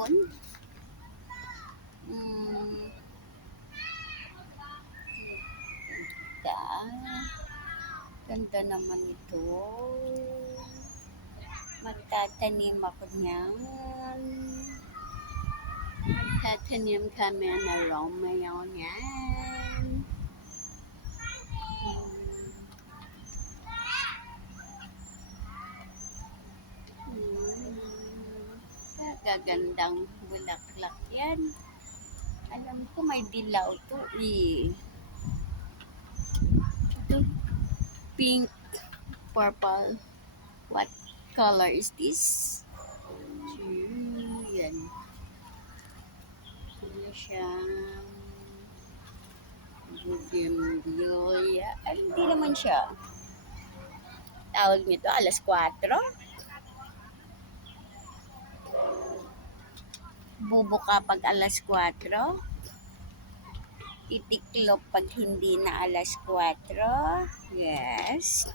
doon. Ganda naman ito. Magtatanim ako niyan. Magtatanim kami na Romeo niyan. Gagandang bulaklak yan. Alam ko may dilaw to eh. Ito, pink, purple. What color is this? Yan. Ano siyang bougainvillea. Ay, hindi naman siya. Tawag nito, alas 4. Bubuka pag alas 4. Itiklop pag hindi na alas 4. Yes.